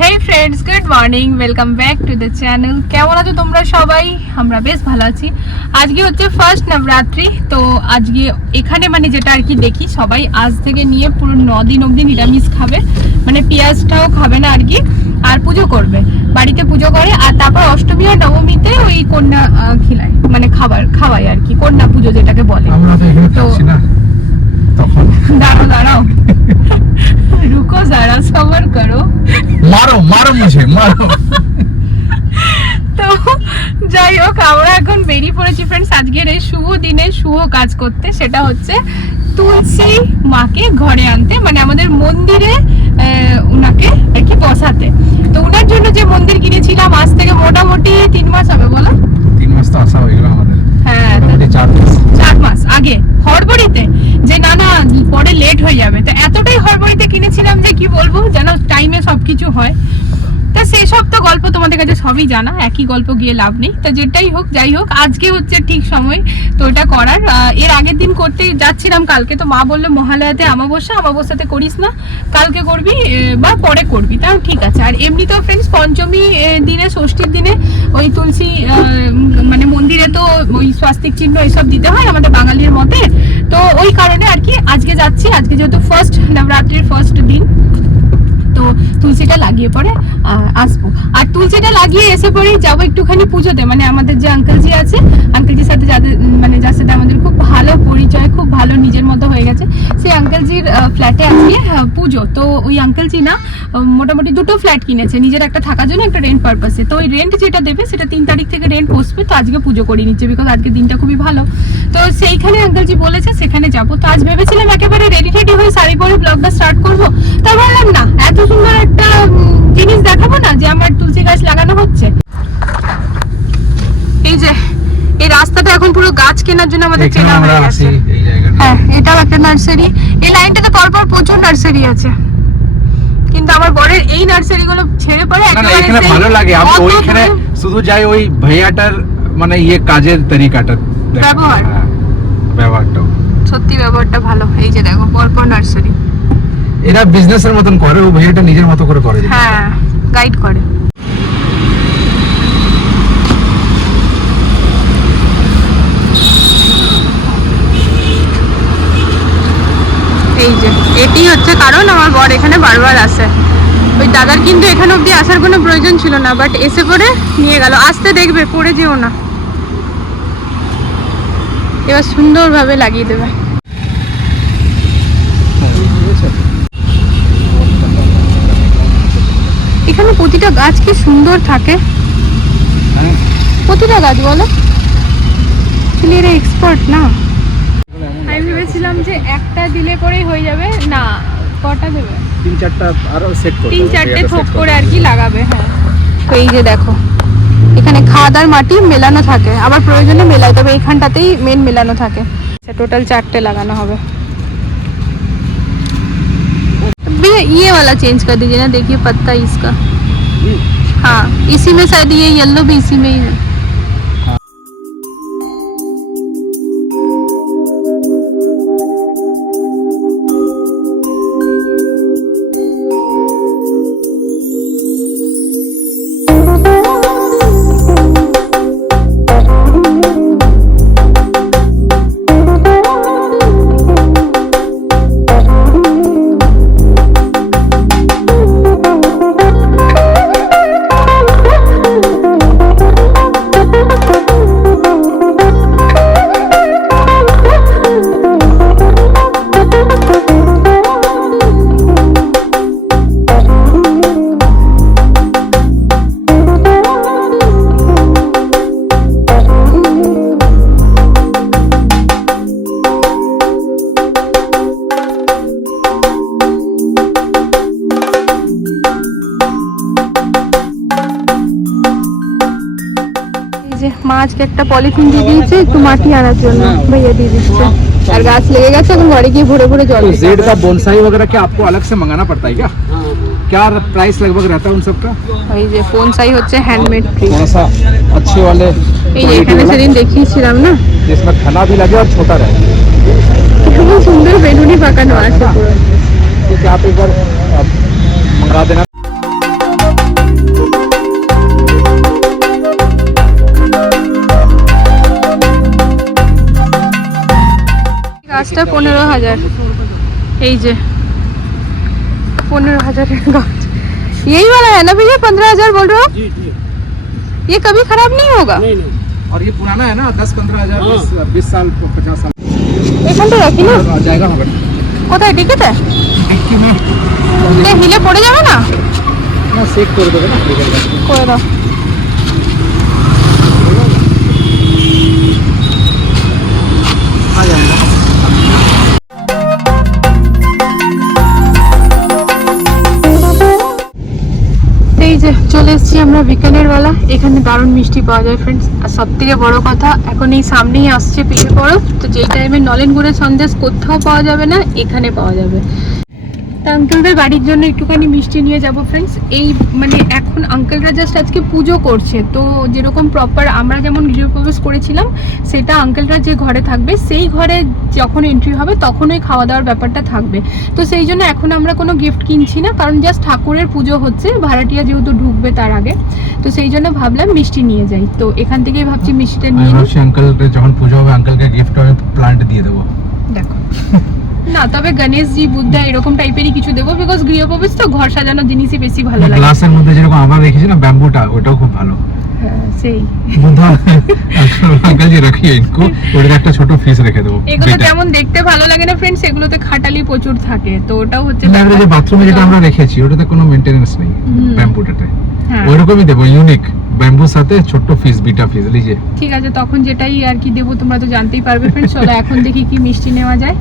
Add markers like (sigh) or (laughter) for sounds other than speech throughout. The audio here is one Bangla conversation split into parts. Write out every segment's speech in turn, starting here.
Hey friends good morning welcome back to the channel কেমন আছো তোমরা সবাই? আমরা বেশ ভালো আছি। আজকে হচ্ছে ফার্স্ট নবরাত্রি তো আজকে এখানে মানে যেটা আর কি দেখি সবাই আজ থেকে নিয়ে পুরো দিন অবধি নিরামিষ খাবে। মানে পেঁয়াজটাও খাবে না আর কি আর পুজো করবে। বাড়িতে পুজো করে আর তারপর অষ্টমী আর নবমীতে ওই কন্যা খিলায় মানে খাবার খাওয়াই আর কি কন্যা পুজো যেটাকে বলে। তো তখন দাঁড়াও দাঁড়াও রুকো যারা সবার করো মারো মারো মুঝে মারো। তো যাই হোক আমরা এখন বেরিয়ে পড়েছি ফ্রেন্ডস আজকের এই শুভ দিনে শুভ কাজ করতে সেটা হচ্ছে তুলসী মাকে ঘরে আনতে মানে আমাদের মন্দিরে উনাকে আর কি বসাতে। তো উনার জন্য যে মন্দির কিনেছিলাম আজ থেকে মোটামুটি তিন মাস হবে বলো? তিন মাস তো আসা হয়ে গেল আমাদের। হ্যাঁ চার মাস। চার মাস আগে হড়বড়িতে যে, না না, পরে লেট হয়ে যাবে। তো এতটাই হরমনিতে কিনেছিলাম যে, কি বলব? যেন টাইমে সবকিছু হয়। তা সেসব তো গল্প তোমাদের কাছে সবই জানা, একই গল্প গিয়ে লাভ নেই। তা যেটাই হোক, যাই হোক, আজকে হচ্ছে ঠিক সময় তো এটা করার এর আগের দিন করতে যাচ্ছিলাম কালকে, তো মা বলল, মহালয়াতে আমাবস্যা আমাবস্যাতে করিস না, কালকে করবি বা পরে করবি। তাও ঠিক আছে। আর এমনিতেও ফ্রেন্ডস পঞ্চমী দিনে, ষষ্ঠীর দিনে ওই তুলসী মানে মন্দিরে তো ওই স্বাস্তিক চিহ্ন এসব দিতে হয় আমাদের বাঙালির মতে। তো ওই কারণে আর কি আজকে যাচ্ছি। আজকে যেহেতু ফার্স্ট নবরাত্রির ফার্স্ট দিন। তো তুলসীটা লাগিয়ে পরে আসব। আর তুলসীটা লাগিয়ে এসে পরেই যাব একটুখানি পুজোতে। মানে আমাদের যে আঙ্কেলজি আছে আঙ্কেলজির সাথে যাদের মানে যার সাথে আমাদের খুব পরিচয় খুব ভালো, নিজের মতো হয়ে গেছে। সেই আঙ্কেলজির ফ্ল্যাটে আজকে পুজো। তো ওই আঙ্কেলজি না মোটামুটি দুটো ফ্ল্যাট কিনেছে। নিজের একটা থাকার জন্য, একটা রেন্ট পারপাসে তো ওই রেন্ট যেটা দেবে, সেটা তিন তারিখ থেকে রেন্ট বসবে। তো আজকে পুজো করে নিচ্ছে বিকজ আজকে দিনটা খুবই ভালো। তো সেইখানে আঙ্কেলজি বলেছে, সেখানে যাব। তো আজ ভেবেছিলাম একেবারে রেডি টেডি হয়ে শাড়ি পরে ব্লগটা স্টার্ট করব। তা বললাম না, এত সুন্দর একটা জিনিস দেখাবো না, যে আমার তুলসী গাছ লাগানো হচ্ছে। এই যে রাস্তাটা এখন পুরো গাছ কেনার জন্য আমাদের চেনা হয়ে গেছে। হ্যাঁ এটাও একটা নার্সারি। এই লাইনটাতে পরপর প্রচুর নার্সারি আছে। কিন্তু আমার বরের এই নার্সারি গুলো ছেড়ে পড়ে একেবারে এখানে ভালো লাগে। আমি ওইখানে শুধু যাই ওই ভাইয়াটার মানে ইয়ে কাজের তরিকাটা। ব্যবহার। হ্যাঁ, ব্যবহারটাও। সত্যি ব্যাপারটা ভালো। এই যে দেখো পরপর নার্সারি। এরা বিজনেসের মতন করে ও ভাইয়াটা নিজের মতো করে করে হ্যাঁ গাইড করে। এই যে এটি হচ্ছে কারণ আমার বর এখানে বারবার আসে। ওই দাদার কিন্তু এখানে অবধি আসার কোনো প্রয়োজন ছিল না বাট এসে পরে নিয়ে গেল। আসতে দেখবে পড়ে যেও না। এবার সুন্দরভাবে লাগিয়ে দেবে। এখানে প্রতিটা গাছ কি সুন্দর থাকে? হ্যাঁ। প্রতিটা গাছ বলো। এরা এক্সপার্ট না? ভেবেছিলাম যে একটা দিলে পরেই হয়ে যাবে না কটা দেবে তিন চারটা আরো সেট করতে তিন হবে, চারটে ভাইয়াটা থোক set করে করতে আর কি হবে। লাগাবে হ্যাঁ তো এই যে দেখো এখানে খাদ আর মাটি মেলানো থাকে আবার প্রয়োজনে মেলায় তবে এইখানটাতেই মেন মেলানো থাকে টোটাল চারটে লাগানো হবে भैया ये वाला चेंज कर दीजिए ना देखिए पत्ता इसका हाँ इसी में शायद ये येलो भी इसी में ही है আজকে একটা পলিথিন দিয়ে দিয়েছে একটু মাটি আনার জন্য ভাইয়া দিয়ে দিচ্ছে আর গাছ লেগে গেছে এখন ঘরে গিয়ে ভরে ভরে জল तो দিতে जेड হবে। का बोनसाई वगैरह क्या आपको अलग से मंगाना पड़ता है क्या क्या प्राइस लगभग रहता है उन सब का এই যে ফোন সাই হচ্ছে হ্যান্ডমেড ট্রি कौन सा अच्छे वाले এই যে quality এখানে वाला, সেদিন দেখিয়েছিলাম না जिसमें घना भी लगे और छोटा रहे খুব সুন্দর বেলুনি পাকানো আছে পুরো ठीक है आप एक बार आप मंगा देना গাছটা পনেরো হাজার এই যে পনেরো হাজারের গাছ यही वाला है ना भैया पंद्रह हजार बोल रहे हो जी जी ये कभी खराब नहीं होगा नहीं नहीं और ये पुराना है ना दस पंद्रह हजार हाँ। बीस साल पचास साल এখানটা রাখি না जाएगा हमारे কোথায় ডিকিতে डिक्की में এ হিলে পড়ে যাবে না ना सेक कर दोगे ना निकल जाएगा। করে দাও চলে এসেছি আমরা বিকেলের বেলা। এখানে দারুণ মিষ্টি পাওয়া যায় ফ্রেন্ডস আর সব থেকে বড় কথা, এখন এই সামনেই আসছে পিঠে পরব, তো যেই টাইমে নলেন গুড়ের সন্দেশ কোথাও পাওয়া যাবে না, এখানে পাওয়া যাবে। তা আঙ্কেলদের বাড়ির জন্য একটুখানি মিষ্টি নিয়ে যাব ফ্রেন্ডস এই মানে এখন আঙ্কেলরা জাস্ট আজকে পুজো করছে। তো যেরকম প্রপার আমরা যেমন গৃহপ্রবেশ করেছিলাম সেটা আঙ্কেলরা যে ঘরে থাকবে সেই ঘরে যখন এন্ট্রি হবে তখন ওই খাওয়া দাওয়ার ব্যাপারটা থাকবে। তো সেই জন্য এখন আমরা কোনো গিফট কিনছি না কারণ জাস্ট ঠাকুরের পুজো হচ্ছে ভাড়াটিয়া যেহেতু ঢুকবে তার আগে। তো সেই জন্য ভাবলাম মিষ্টি নিয়ে যাই। তো এখান থেকেই ভাবছি মিষ্টিটা নিয়ে যখন পুজো হবে আঙ্কেলকে গিফট আমি প্লান্ট দিয়ে দেবো। দেখো। (laughs) না তবে গণেশজি বুদ্ধা এরকম টাইপেরই কিছু দেবো বিকজ গৃহপ্রবেশ তো ঘর সাজানো জিনিসই বেশি ভালো লাগে। গ্লাসের মধ্যে যেরকম আমরা রেখেছি না ব্যাম্বুটা ওটাও খুব ভালো। হ্যাঁ, সেই। বুদ্ধা (laughs) আঙ্কেল জি রাখিয়ে ইনকো ওটাতে একটা ছোট ফিস রেখে দেবো এগুলো যেমন দেখতে ভালো লাগে না ফ্রেন্ডস এগুলোতে খাটালি প্রচুর থাকে তো ওটাও হচ্ছে। বাথরুমে যেটা আমরা রেখেছি ওটাতে কোনো মেইনটেনেন্স নেই। ব্যাম্বুটাতে হ্যাঁ। ওইরকমই দেবো ইউনিক ব্যাম্বুর সাথে ছোট্ট ফিস বিটা ফিস লিজে ঠিক আছে, তখন যেটাই আর কি দেবো, তোমরা তো জানতেই পারবে ফ্রেন্ডস চলো, এখন দেখি কি মিষ্টি নেওয়া যায়।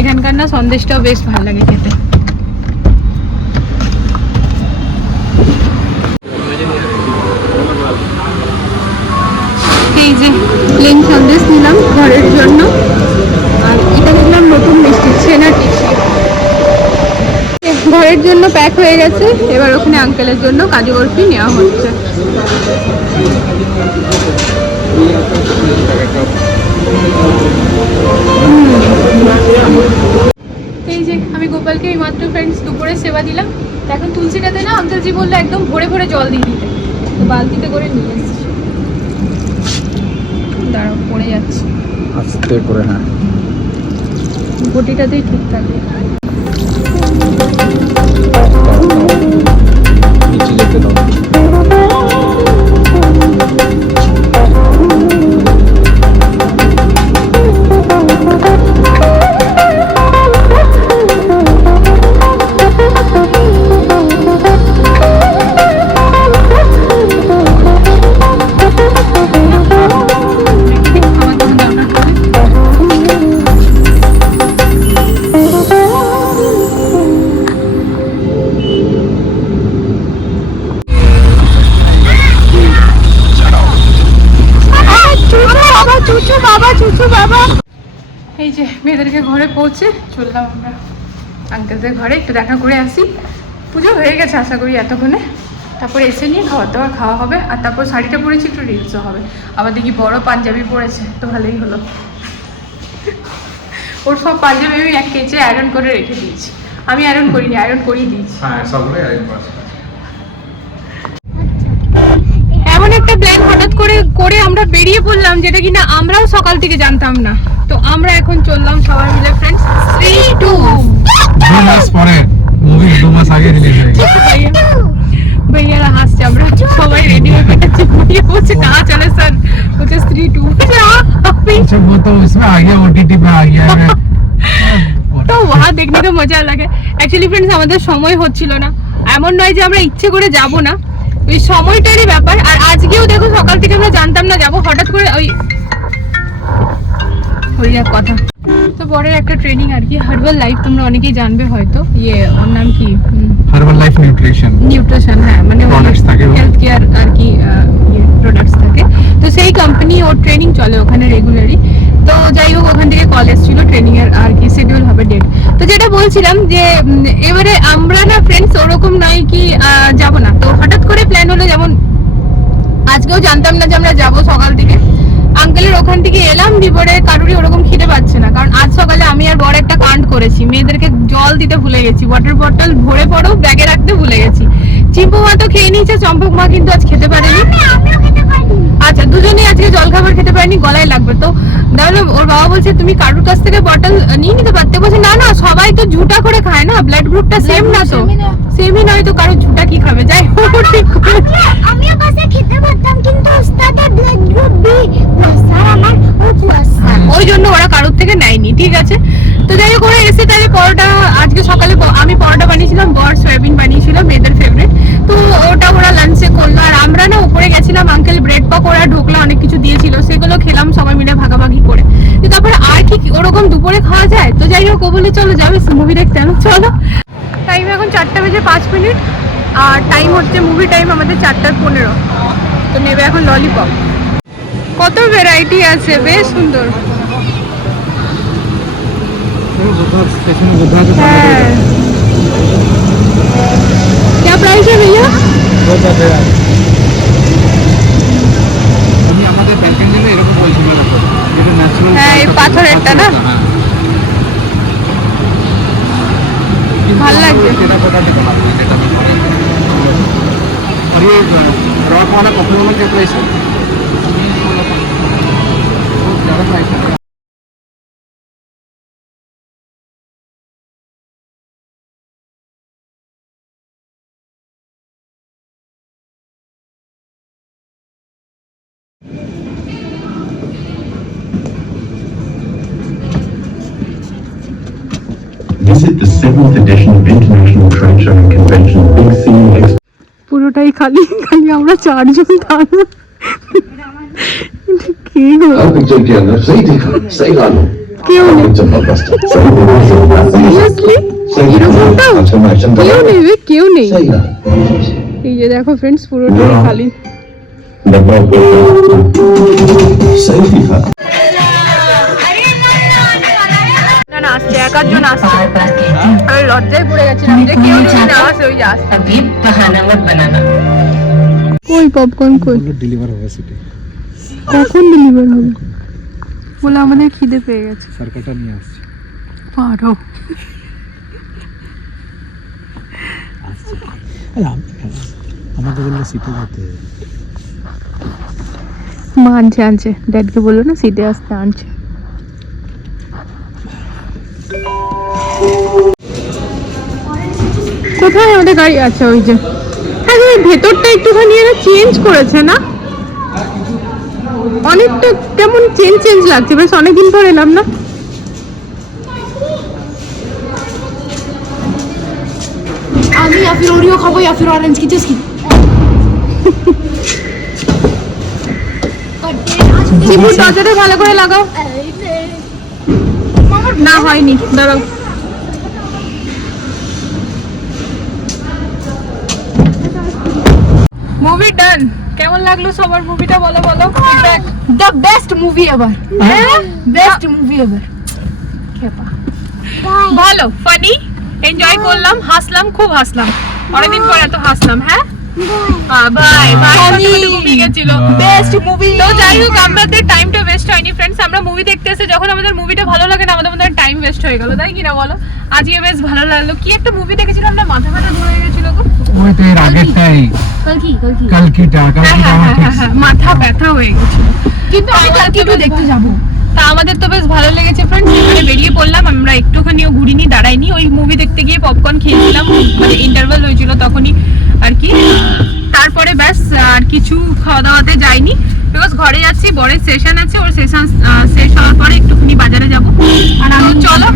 এখানকার না সন্দেশটাও বেশ ভালো লাগে খেতে। এই যে প্লেন সন্দেশ নিলাম ঘরের জন্য। আর এটা দেখলাম নতুন মিষ্টি ছেনা টিসি ঘরের জন্য প্যাক হয়ে গেছে। এবার ওখানে আঙ্কেলের জন্য কাজু বরফি নেওয়া হচ্ছে। এই যে আমি গোপালকে এই মাত্র ফ্রেন্ডস দুপুরে সেবা দিলাম। এখন তুলসীটাতে না অন্তর্জি বলল একদম ভরে ভরে জল দিয়ে দিতে। তো বালতিতে করে নিয়ে এসেছি। দাঁড়াও পড়ে যাচ্ছে। আস্তে করে হ্যাঁ। ঘটিটাতেই ঠিক থাকবে। পৌঁছে চললাম আমরা আঙ্কেলদের ঘরে, একটু দেখা করে আসি। পুজো হয়ে গেছে আশা করি এতক্ষণে। তারপর এসে নিয়ে খাওয়া দাওয়া খাওয়া হবে, আর তারপর শাড়িটা পরেছি, একটু রিলসও হবে। আবার দেখি বড় পাঞ্জাবি পরেছে, তো ভালোই হলো। ওর সব পাঞ্জাবি আমি এক কেচে আয়রন করে রেখে দিয়েছি। আমি আয়রন করিনি আয়রন করিয়ে দিয়েছি। হ্যাঁ সবগুলোই পাশে এমন একটা প্ল্যান হঠাৎ করে করে আমরা বেরিয়ে পড়লাম যেটা কিনা আমরাও সকাল থেকে জানতাম না। তো আমরা এখন চললাম সবাই মিলে ফ্রেন্ডস থ্রি টু পরে মুভি আগে রিলিজ ভাইয়ারা হাসছে আমরা সবাই রেডি হয়ে বেটাচ্ছি বুড়িয়ে কাহা চলে স্যার বলছে থ্রি টু अच्छा वो তো দেখতে তো মজা লাগে। অ্যাকচুয়ালি ফ্রেন্ডস আমাদের সময় হচ্ছিল না। এমন নয় যে আমরা ইচ্ছে করে যাব না। ওই সময়টারই ব্যাপার। আর আজকেও দেখো সকাল থেকে আমরা জানতাম না যাব হঠাৎ করে ওই ওই এক কথা। তো পরের একটা ট্রেনিং আর কি হার্বাল লাইফ তোমরা অনেকেই জানবে হয়তো। ইয়ে ওর নাম কি? হার্বাল লাইফ নিউট্রিশন নিউট্রিশন হ্যাঁ মানে Products থাকে হেলথ কেয়ার আর কি প্রোডাক্টস থাকে। তো সেই কোম্পানি ওর ট্রেনিং চলে ওখানে রেগুলারই তো যাই হোক ওখান থেকে কলেজ ছিল ট্রেনিং এর আর কি যেটা বলছিলাম যে এবারে আমরা না ফ্রেন্ডস ওরকম নয় কি যাব না। তো হঠাৎ করে প্ল্যান হলো যেমন আজকেও জানতাম না যে আমরা যাব সকাল থেকে। আঙ্কেলের ওখান থেকে এলাম, বিপরে কারুরই ওরকম খিদে পাচ্ছে না। কারণ আজ সকালে আমি আর বড় একটা কাণ্ড করেছি। মেয়েদেরকে জল দিতে ভুলে গেছি ওয়াটার বটল ভরে পড়ো ব্যাগে রাখতে ভুলে গেছি। চিম্পু মা তো খেয়ে নিয়েছে, চম্পক মা কিন্তু আজ খেতে পারেনি। আচ্ছা দুজনেই আজকে জলখাবার খেতে পারেনি গলায় লাগবে। তো তাহলে ওর বাবা বলছে তুমি কারুর কাছ থেকে বটল নিয়ে নিতে পারতে? বলছে না না সবাই তো ঝুটা করে খায় না ব্লাড গ্রুপটা সেম না তো। সেমই নয় তো কারও ঝুটা কি খাবে? যাই হোক। আমিও কাছে খেতে পারতাম কিন্তু ওস্তাদের ব্লাড গ্রুপ বি আমার ওই জন্য ওরা কারোর থেকে নেয়নি ঠিক আছে? তো যাই হোক ওরা এসে তাহলে পরোটা আজকে সকালে আমি পরোটা বানিয়েছিলাম বর সয়াবিন বানিয়েছিল মেয়েদের ফেভারিট তো ওটা ওরা লাঞ্চে করল আর আমরা না উপরে গেছিলাম আঙ্কেল ব্রেড পকোড়া ঢোকলা অনেক কিছু দিয়েছিল সেগুলো খেলাম সবাই মিলে ভাগাভাগি করে তো তারপরে আর কি কি ওরকম দুপুরে খাওয়া যায় তো যাই হোক ও বলে চলো যাবে মুভি দেখতে আমি চলো টাইম এখন চারটা বেজে পাঁচ মিনিট আর টাইম হচ্ছে মুভি টাইম আমাদের চারটার পনেরো তো নেবে এখন ললিপপ কত ভ্যারাইটি আছে বেশ সুন্দর बुद्धा स्टेशन बुद्धा के है क्या प्राइस है भैया আমি আমাদের ব্যাংকের জন্য এরকম বলছিল না তো যেটা ন্যাশনাল হ্যাঁ, এই পাথরেরটা না? ভাল লাগছে। टेराकोटा टिका যেটা और ये रॉक वाला कपड़े वाला क्या प्राइस है পুরোটাই খালি খালি আমরা চারজন থাকব। কে কেউ নেই। এই যে দেখো ফ্রেন্ডস পুরোটাই খালি। আসছে এক আধজন আসছে। আমি লজ্জায় পড়ে গেছিলাম যে কেউ যদি না আসে ওই আসছে কই পপকর্ন কই? ডেলিভার হবে সেটা কখন ডেলিভার হবে? বলে আমাদের খিদে পেয়ে গেছে। সার্কাটা নিয়ে আসছে। পারো। মা আনছে আনছে। ড্যাডকে বলল না সিটে আসতে আনছে। কোথায় আমাদের গাড়ি আচ্ছা ওই যে হ্যাঁ ওই ভেতরটা একটুখানি এরা চেঞ্জ করেছে না অনেকটা কেমন চেঞ্জ চেঞ্জ লাগছে বেশ অনেকদিন পর এলাম না আমি या फिर ओरियो खाबो या फिर ऑरेंज की चीज की চিপুর দরজাটা ভালো করে লাগাও না হয়নি। দাঁড়াও। মুভি ডান কেমন লাগল সবার মুভিটা বলো বলো। Feedback the best movie ever best movie ever ভালো ফানি এনজয় করলাম হাসলাম খুব হাসলাম। অনেকদিন পর এত হাসলাম হ্যাঁ? মুভি দেখতে এসে যখন আমাদের ভালো লাগে না আমাদের টাইম ওয়েস্ট হয়ে তাই বলো? বেশ ভালো লাগল। কি একটা মুভি দেখেছিলাম মাথা ব্যথা মাথা হয়ে কিন্তু আমি কালকি একটু দেখতে যাব। তা আমাদের তো বেশ ভালো লেগেছে ফ্রেন্ডস এখানে বেরিয়ে পড়লাম আমরা একটুখানিও ঘুরিনি দাঁড়াইনি। ওই মুভি দেখতে গিয়ে পপকর্ন খেয়েছিলাম মানে ইন্টারভাল হয়েছিল তখনই আর কি। তারপরে ব্যাস আর কিছু খাওয়া দাওয়াতে যাইনি। বিকজ ঘরে যাচ্ছি বরের সেশন আছে ওর সেশন শেষ হওয়ার পরে একটুখানি বাজারে যাব। আর চলো।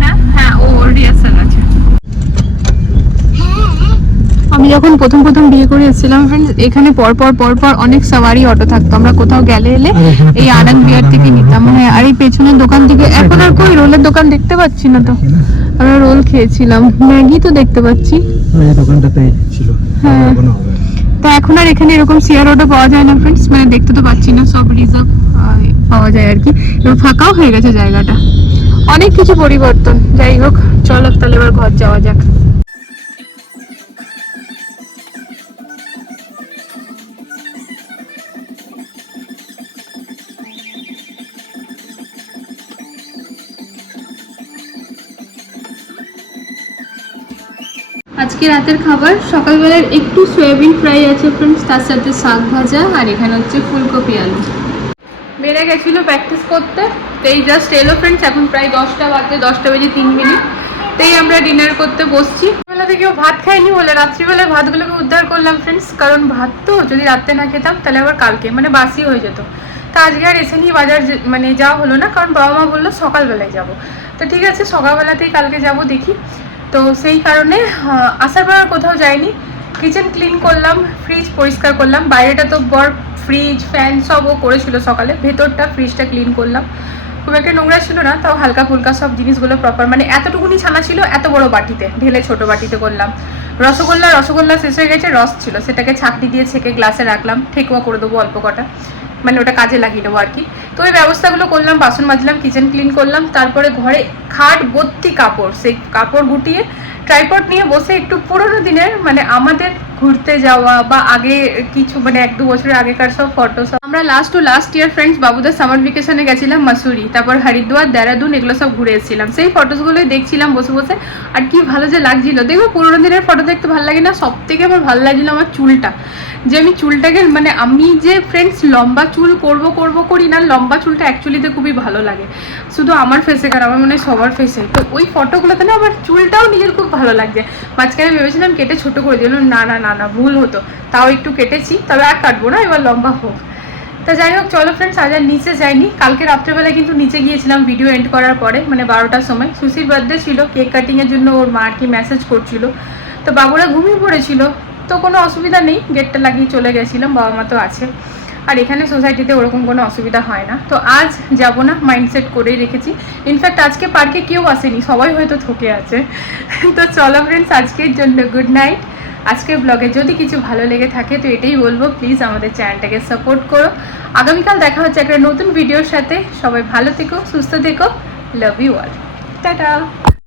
হ্যাঁ হ্যাঁ ও ওর রিহার্সাল আছে। আমি যখন প্রথম প্রথম বিয়ে করে এসেছিলাম ফ্রেন্ডস এখানে পরপর পর পর পর অনেক সাওয়ারি অটো থাকতো। আমরা কোথাও গেলে এলে তো এই আনন্দ বিহার থেকে নিতাম। হ্যাঁ। আর এই পেছনের দোকান থেকে এখন আর কই রোলের দোকান দেখতে পাচ্ছি না তো। আমরা রোল খেয়েছিলাম। ম্যাগি তো দেখতে পাচ্ছি। হ্যাঁ। তা এখন আর এখানে এরকম শেয়ার অটো পাওয়া যায় না ফ্রেন্ডস মানে দেখতে তো পাচ্ছি না সব রিজার্ভ পাওয়া যায় আর কি। এবার ফাঁকাও হয়ে গেছে জায়গাটা। অনেক কিছু পরিবর্তন। যাই হোক চলো তাহলে এবার ঘর যাওয়া যাক। আজকে রাতের খাবার, সকালবেলার একটু সয়াবিন ফ্রাই আছে ফ্রেন্ডস তার সাথে শাক ভাজা আর এখানে হচ্ছে ফুলকপি আলু। বেড়ে গেছিল প্র্যাকটিস করতে, তো এই জাস্ট এলো ফ্রেন্ডস এখন প্রায় দশটা বাজে, দশটা বেজে তিন মিনিট। তেই আমরা ডিনার করতে বসছি। বেলা থেকেও ভাত খাইনি বলে, রাত্রিবেলায় ভাতগুলোকে উদ্ধার করলাম ফ্রেন্ডস কারণ ভাত তো যদি রাত্রে না খেতাম, তাহলে আবার কালকে মানে বাসি হয়ে যেত। তা আজকে আর এসে নিয়ে বাজার মানে যাওয়া হলো না, কারণ বাবা মা বলল সকালবেলায় যাব। তো ঠিক আছে, সকালবেলাতেই কালকে যাব, দেখি। তো সেই কারণে আসার পর কোথাও যাইনি। কিচেন ক্লিন করলাম ফ্রিজ পরিষ্কার করলাম। বাইরেটা তো বর ফ্রিজ ফ্যান সবও করেছিল সকালে। ভেতরটা ফ্রিজটা ক্লিন করলাম। খুব একটা নোংরা ছিল না, তাও হালকা ফুলকা সব জিনিসগুলো প্রপার মানে এতটুকুনি ছানা ছিল, এত বড় বাটিতে, ঢেলে ছোট বাটিতে করলাম। রসগোল্লা রসগোল্লা শেষ হয়ে গেছে, রস ছিল। সেটাকে ছাঁকনি দিয়ে ছেঁকে গ্লাসে রাখলাম। ঠেকুয়া করে দেবো অল্প কটা। মানে ওটা কাজে লাগিয়ে দেবো আর কি। তো ওই ব্যবস্থাগুলো করলাম, বাসন মাজলাম কিচেন ক্লিন করলাম, তারপরে ঘরে খাট ভর্তি কাপড়, সেই কাপড় গুটিয়ে ট্রাইপড নিয়ে বসে একটু পুরোনো দিনের মানে আমাদের ঘুরতে যাওয়া বা আগে কিছু মানে এক দু বছরের আগেকার সব ফটো সব। আমরা last to last year friends বাবুদের সামার ভেকেশনে গেছিলাম মাসুরি তারপর হরিদ্বার দেরাদুন এগুলো সব ঘুরে এসেছিলাম। সেই ফটোসগুলোই দেখছিলাম বসে বসে। আর কি ভালো যে লাগছিল, দেখব পুরোনো দিনের ফটো দেখতে ভালো লাগে না সব থেকে আমার ভালো লাগছিল আমার চুলটা। যে আমি চুলটাকে মানে আমি যে ফ্রেন্ডস লম্বা চুল করব করব করি না, লম্বা চুলটা অ্যাকচুয়ালিতে খুবই ভালো লাগে। শুধু আমার ফেসে কারণ, আমার মনে হয় সবার ফেসে তো ওই ফটোগুলোতে না আমার চুলটাও নিজের খুব ভালো লাগছে। মাঝখানে ভেবেছিলাম কেটে ছোট করে দিলাম না না না না, ভুল হতো। তাও একটু কেটেছি, তবে আর কাটবো না, এবার লম্বা হোক। তা যাই হোক, চলো ফ্রেন্ডস আজ আর নিচে যাইনি। কালকে রাত্রেবেলা কিন্তু নিচে গিয়েছিলাম ভিডিও এন্ড করার পরে মানে বারোটার সময়। সুশির বার্থডে ছিল কেক কাটিংয়ের জন্য ওর মা আর কি মেসেজ করছিল। তো বাবুরা ঘুমিয়ে পড়েছিল, তো কোনো অসুবিধা নেই গেটটা লাগিয়ে চলে গেছিলাম, বাবা মা তো আছে। আর এখানে সোসাইটিতে ওরকম কোনো অসুবিধা হয় না। তো আজ যাব না মাইন্ডসেট করেই রেখেছি। ইনফ্যাক্ট আজকে পার্কে কেউ আসেনি, সবাই হয়তো থকে আছে। তো চলো ফ্রেন্ডস আজকের জন্য গুড নাইট আজকের ব্লগে যদি কিছু ভালো লেগে থাকে, তো এটাই বলব প্লিজ আমাদের চ্যানেলটাকে সাপোর্ট করো। আগামীকাল দেখা হচ্ছে একটা নতুন ভিডিওর সাথে। সবাই ভালো থেকো, সুস্থ থেকো। Love you all tata